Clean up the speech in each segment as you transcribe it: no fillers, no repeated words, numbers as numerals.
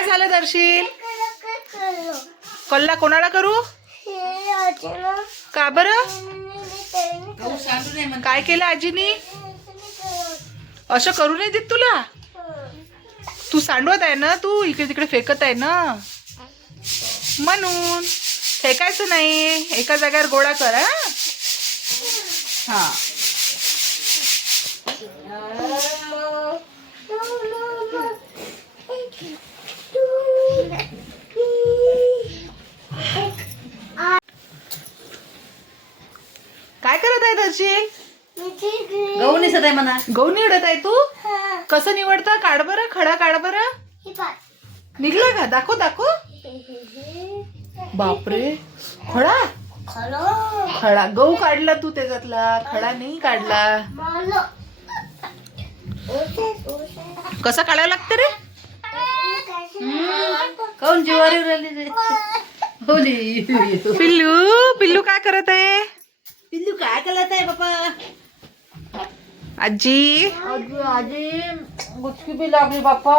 काय झालं दर्शील? कल्ला कोणाला करू? का बरं? काय केलं आजीनी? असं करू नाही देत तुला. तू सांडवत आहे ना, तू इकडे तिकडे फेकत आहे ना, म्हणून फेकायचं नाही, एका जागेवर गोळा कर. हा काय करत आहे दर्शील? गहू निसत आहे म्हणा. गहू निवडत आहे तू? कसं निवडता? काढ बरं, खडा काढ बरं. निघला का? दाखव दाखव. बापरे, खडा खडा गहू काढला तू त्याच्यातला, खडा नाही काढला. कसा काढायला लागते रे? काऊन जीवावर येऊ राहिली रे? होली पिल्लू पिल्लू काय करत आहे? पिल्लू काय करत आहे बापा? आजी आजी गुचकी बी लागली बापा.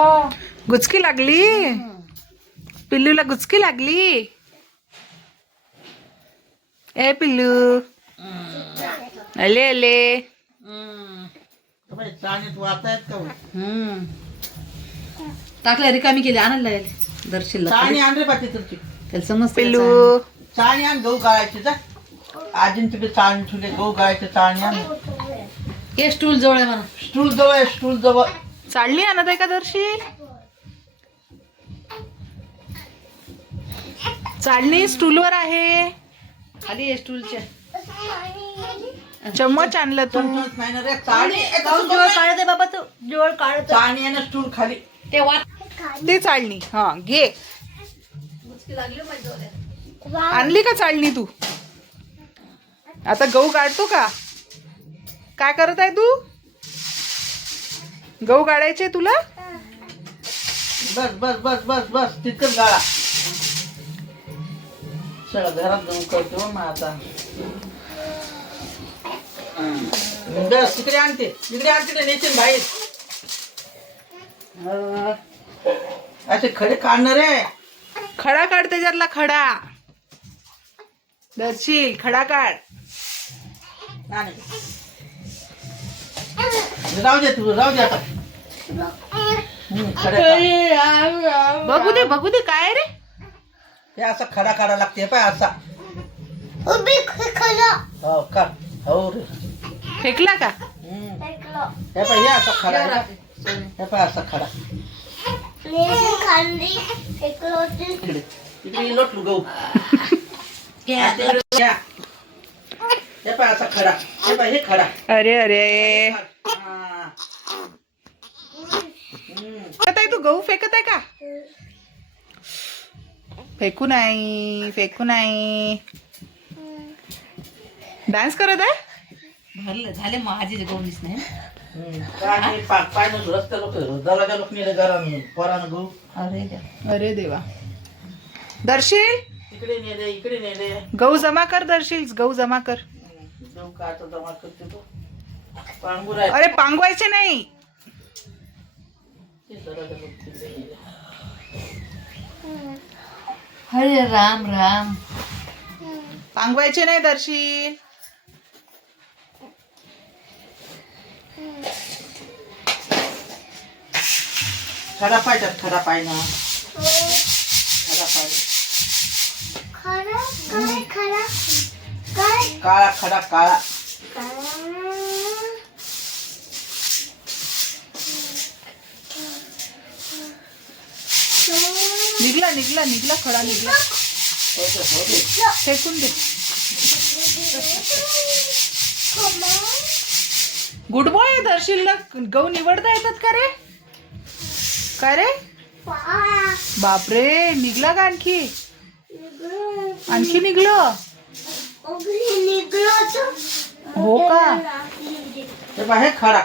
गुचकी लागली? पिल्लूला गुचकी लागली? ए पिल्लू, अले अले. टाकल्या रिकामी केली, आणायला दर्शील त्याला समज. पिल्लू चाळणी आण, गहू गाळायचे जा. आजीन तिकडे चाळणी ठेवले, गहू गाळायचे चाळणी आण. हे स्टूल जवळ आहे म्हणा. स्टूल जवळ आहे, स्टूल जवळ. चालली आणत आहे का दर्शील? चालणी स्टूलवर आहे. खाली आहे स्टूलच्या. चम्मच आणला तू? चमचमच नाही ना रे, चाळणी. काऊन जवळ काढत आहे बाबा तू? जवळ काढत चाळणी आहे ना, स्टूल खाली. ते वाट ते चालणी. हा घे. आणली का चालणी तू? आता गहू काढतो का? काय करत आहे तू? गहू काढायचे तुला? बस बस बस बस बस, तितकंच गाळा. चला घरात जाऊन करतो मग आता. बस तिकडे आणते, तिकडे आण, तिकडे नेशील बाहेर. असे खडे काढणार रे. खडा काढ त्याच्यातला, खडा. दर्शील खडा काढ. नाही. जाऊ दे तू, जाऊ दे आता. खडे काढ. बघू दे बघू दे. काय रे? हे असा खडा काढा लागते पाय असा. हो का? हो रे. फेकला का? हे पाय, हे असा खडा आहे. हे पाय असा खडा. इकडे इकडे लोटलू गहू. घ्या. हे पाय असा खडा. हे पाय, हे खडा. अरे अरे, हा. फेकत आहे तू? गहू फेकत आहे का? फेकू नाही, फेकू नाही. डान्स करत आहे? भरलं झाले माझी गहू निस नाही. काय पाय न रस्त्या लोक दरवाजा लोक नेले घरानं पोरानं गहू. अरे द्या. अरे देवा. दर्शील इकडे नेले, इकडे नेले. गहू जमा कर. दर्शील गहू जमा कर. गहू काय आता जमा करते तो. पांगुर आहे. अरे पांगवायचे नाही. ते दरवाजा लोक तिकडे नेले. हरे राम राम. पांगवायचे नाही दर्शील. खडा पाहिजे, खडा पाय ना. खडा पाय. काळा खडा काळा. निघला निघला निघला, खडा निघला. हो दे, हो दे. फेकून दे. Good boy. दर्शीलला गहू निवडता येतात का रे? काय रे? बापरे, निघला का आणखी? आणखी निघलं? हो का? हे पाय, हे खडा.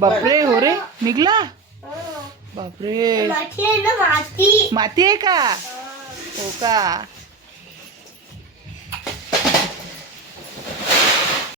बापरे, हो रे, निघला. बापरे, माती आहे का? हो का?